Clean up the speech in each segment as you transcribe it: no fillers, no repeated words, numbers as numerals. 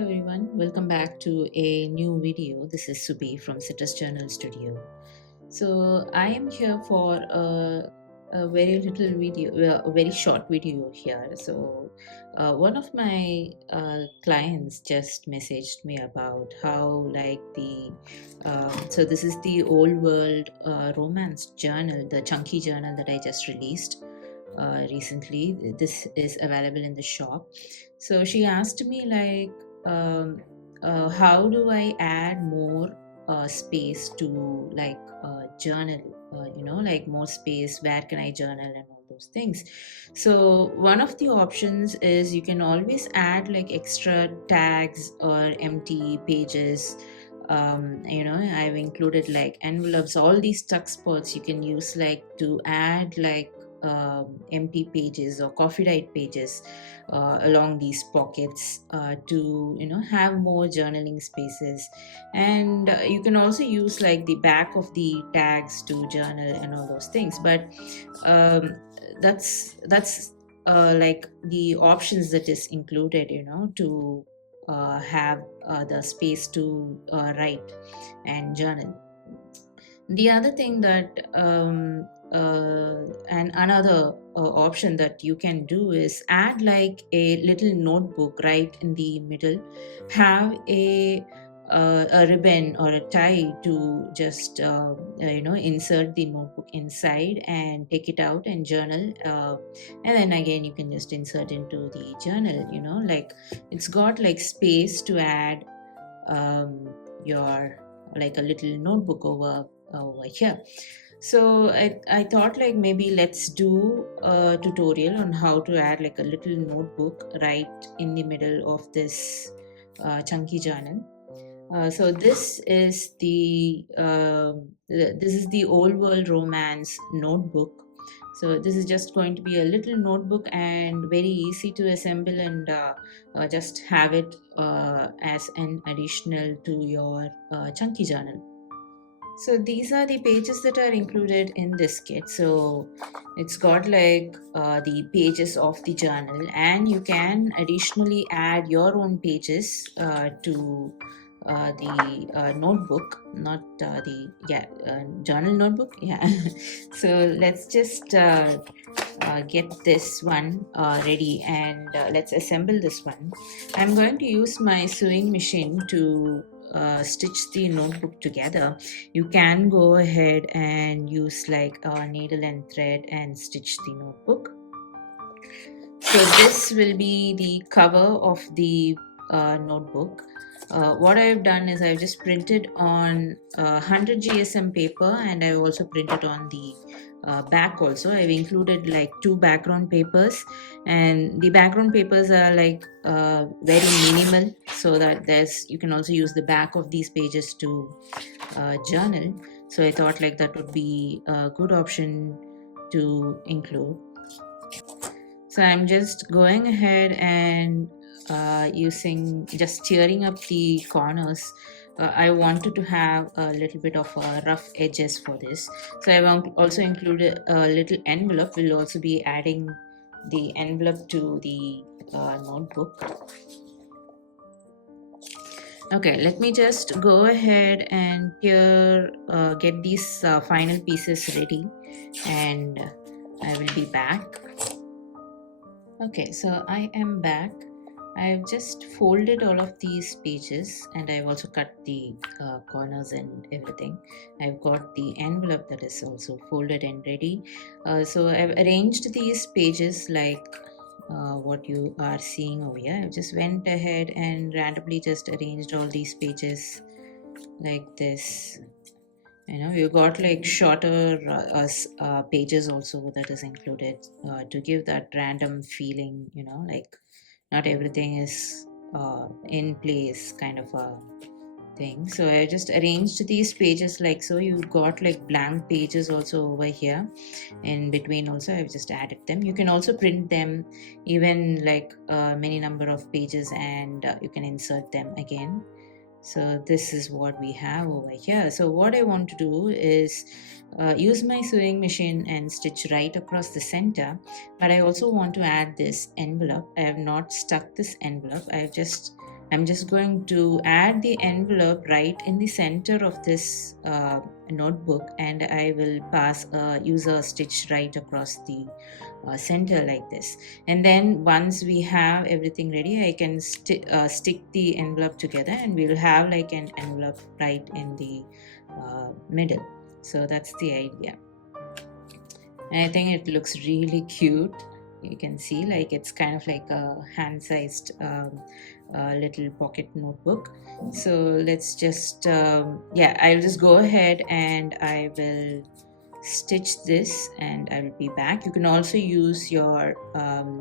everyone, welcome back to a new video. This is Subi from Citrus Journal Studio. So I am here for a very little video, a very short video here. So one of my clients just messaged me about how so this is the old world romance journal, the chunky journal that I just released recently. This is available in the shop. So she asked me how do I add more space to journal, like more space, where can I journal and all those things. So one of the options is you can always add like extra tags or empty pages. I've included like envelopes, all these tuck spots you can use like to add empty pages or coffee write pages along these pockets to have more journaling spaces. And you can also use like the back of the tags to journal and all those things. But um, that's like the options that is included, to have the space to write and journal. The other thing that and another option that you can do is add like a little notebook right in the middle. Have a ribbon or a tie to just insert the notebook inside and take it out and journal, and then again you can just insert into the journal. Like it's got like space to add your like a little notebook over here. So I thought like maybe let's do a tutorial on how to add like a little notebook right in the middle of this chunky journal. So this is the old world romance notebook. So this is just going to be a little notebook and very easy to assemble, and just have it as an additional to your chunky journal. So these are the pages that are included in this kit. So it's got like the pages of the journal, and you can additionally add your own pages to the notebook, not journal notebook. Yeah. So let's just get this one ready, and let's assemble this one. I'm going to use my sewing machine to stitch the notebook together. You can go ahead and use like a needle and thread and stitch the notebook. So this will be the cover of the notebook. What I've done is I've just printed on 100 GSM paper, and I've also printed on the back also. I've included like 2 background papers, and the background papers are like very minimal, so that you can also use the back of these pages to journal. So I thought like that would be a good option to include. So I'm just going ahead and using just tearing up the corners. I wanted to have a little bit of rough edges for this. So I've also included a little envelope. We'll also be adding the envelope to the notebook. Okay, let me just go ahead and get these final pieces ready, and I will be back. Okay, so I am back. I've just folded all of these pages, and I've also cut the corners and everything. I've got the envelope that is also folded and ready. So I've arranged these pages like what you are seeing over here. I just went ahead and randomly just arranged all these pages like this. We've got like shorter pages also that is included to give that random feeling, like not everything is in place kind of a thing. So I just arranged these pages like so. You've got like blank pages also over here. In between also I've just added them. You can also print them even like many number of pages, and you can insert them again. So this is what we have over here. So what I want to do is use my sewing machine and stitch right across the center, but I also want to add this envelope. I have not stuck this envelope. I have just I'm just going to add the envelope right in the center of this notebook, and I will use a stitch right across the center like this. And then once we have everything ready, I can stick the envelope together, and we'll have like an envelope right in the middle. So that's the idea. And I think it looks really cute. You can see like it's kind of like a hand-sized little pocket notebook. So let's just yeah, I'll just go ahead and I will stitch this, and I will be back. You can also use your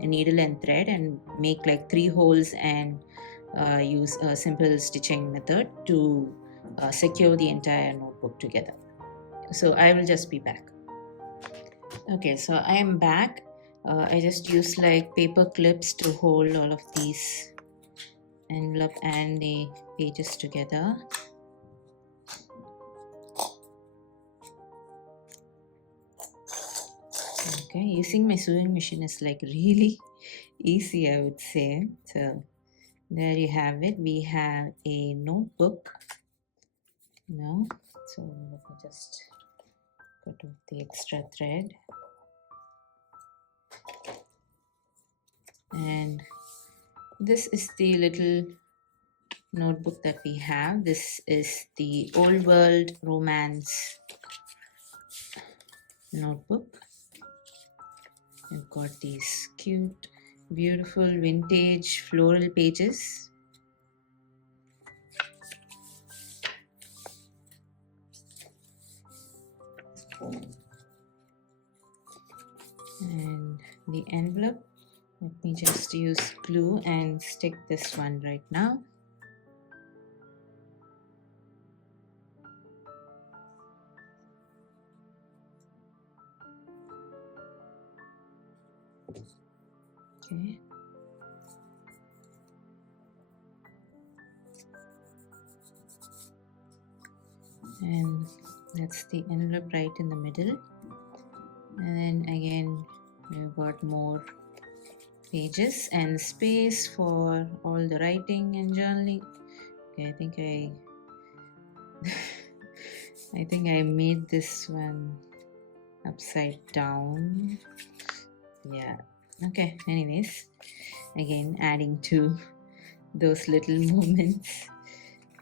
needle and thread and make like 3 holes and use a simple stitching method to secure the entire notebook together. So I will just be back. Okay, so I am back. I just used like paper clips to hold all of these envelope and the pages together. Okay, using my sewing machine is like really easy, I would say. So there you have it. We have a notebook. So let me just cut off the extra thread. And this is the little notebook that we have. This is the Old World Romance notebook. We've got these cute, beautiful vintage floral pages. And the envelope, let me just use glue and stick this one right now. Okay. And that's the envelope right in the middle. And then again, we've got more pages and space for all the writing and journaling. Okay, I think I made this one upside down. Yeah. Okay, anyways, again adding to those little moments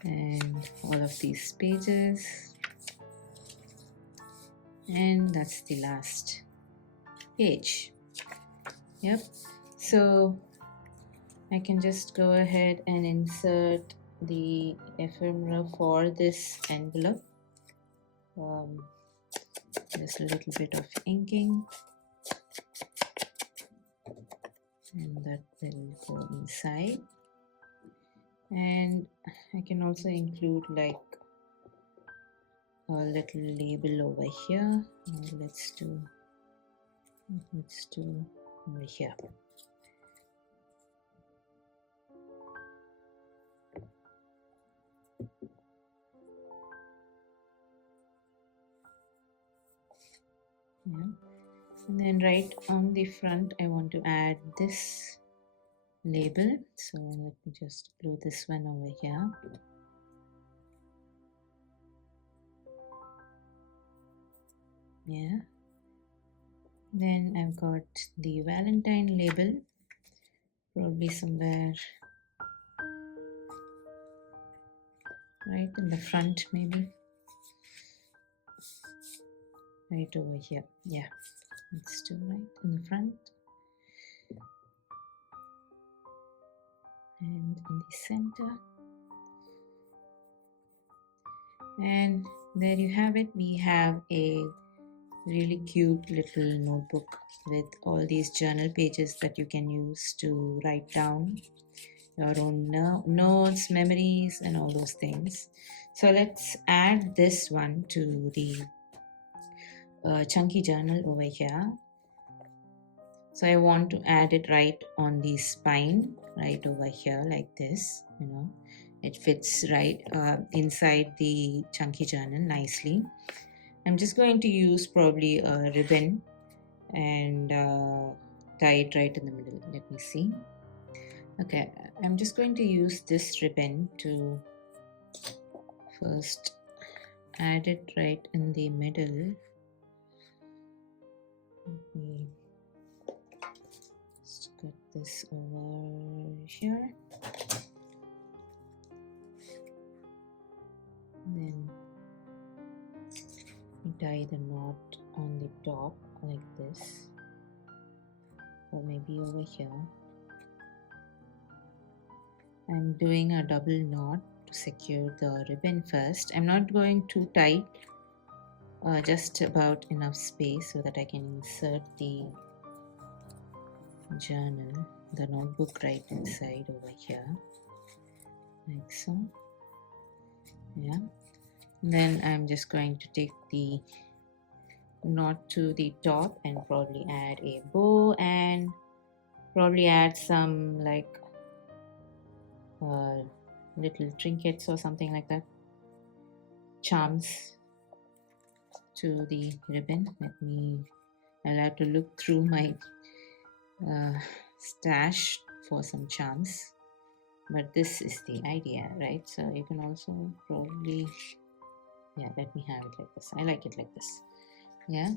and all of these pages, and that's the last page. Yep. So I can just go ahead and insert the ephemera for this envelope. Just a little bit of inking, and that will go inside. And I can also include like a little label over here. Let's do over here. Yeah. And then right on the front, I want to add this label. So let me just glue this one over here. Yeah. Then I've got the Valentine label, probably somewhere right in the front, maybe. Right over here. Yeah. Let's do right in the front. And in the center. And there you have it. We have a really cute little notebook with all these journal pages that you can use to write down your own notes, memories, and all those things. So let's add this one to the chunky journal over here. So I want to add it right on the spine, right over here like this. It fits right inside the chunky journal nicely. I'm just going to use probably a ribbon and tie it right in the middle. Let me see. Okay, I'm just going to use this ribbon to first add it right in the middle. Let me just cut this over here. Then tie the knot on the top like this, or maybe over here. I'm doing a double knot to secure the ribbon first. I'm not going too tight, just about enough space so that I can insert the journal, the notebook right inside over here, like so. Yeah. Then I'm just going to take the knot to the top and probably add a bow and probably add some like little trinkets or something like that, charms to the ribbon. I'll have to look through my stash for some charms, but this is the idea, right? So you can also probably, yeah, let me have it like this. I like it like this. Yeah,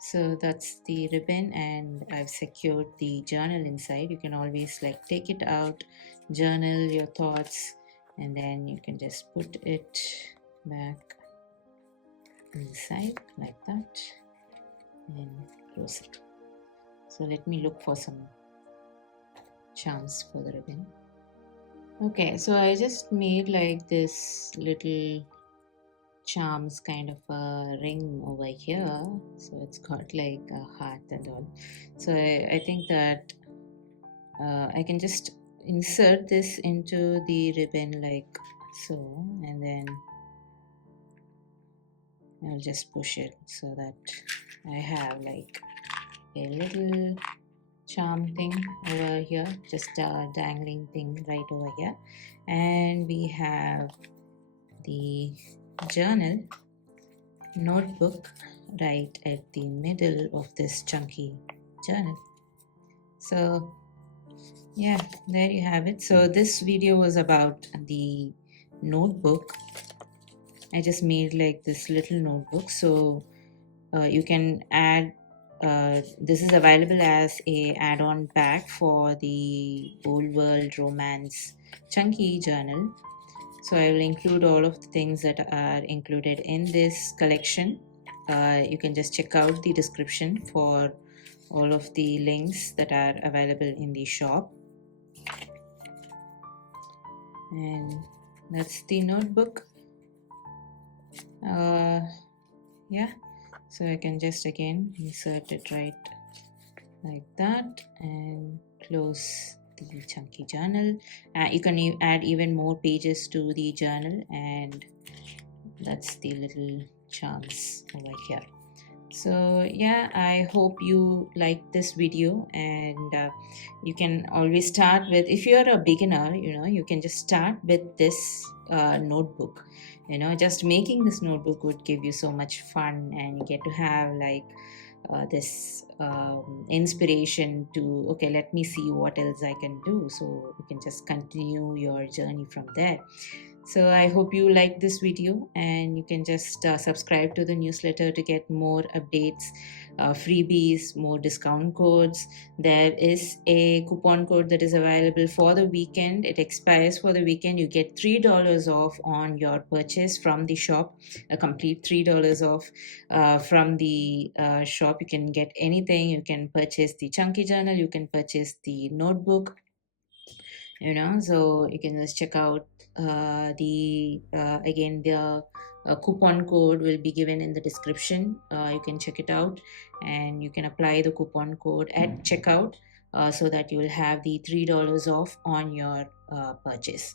so that's the ribbon, and I've secured the journal inside. You can always like take it out, journal your thoughts, and then you can just put it back inside like that and close it. So let me look for some charms for the ribbon. Okay, so I just made like this little charms kind of a ring over here, so it's got like a heart and all. So I think that I can just insert this into the ribbon like so, and then I'll just push it so that I have like a little charm thing over here, just a dangling thing right over here, and we have the journal notebook right at the middle of this chunky journal. So yeah, there you have it. So this video was about the notebook. I just made like this little notebook, so you can add this is available as a add-on pack for the Old World Romance chunky journal. So I will include all of the things that are included in this collection. You can just check out the description for all of the links that are available in the shop. And that's the notebook. Yeah, so I can just again insert it right like that and close the chunky journal. You can add even more pages to the journal, and that's the little charms over here. So yeah, I hope you like this video, and you can always start with, if you're a beginner, you can just start with this notebook. Just making this notebook would give you so much fun, and you get to have like this inspiration to, okay, let me see what else I can do, so you can just continue your journey from there. So I hope you like this video, and you can just subscribe to the newsletter to get more updates, freebies, more discount codes. There is a coupon code that is available for the weekend. It expires for the weekend. You get $3 off on your purchase from the shop, a complete $3 off from the shop. You can get anything. You can purchase the chunky journal, you can purchase the notebook, so you can just check out the again the coupon code will be given in the description. You can check it out, and you can apply the coupon code at checkout, so that you will have the $3 off on your purchase.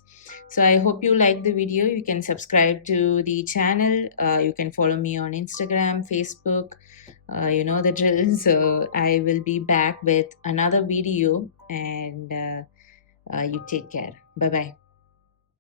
So I hope you like the video. You can subscribe to the channel. You can follow me on Instagram, Facebook. You know the drill. So I will be back with another video, and you take care. Bye bye.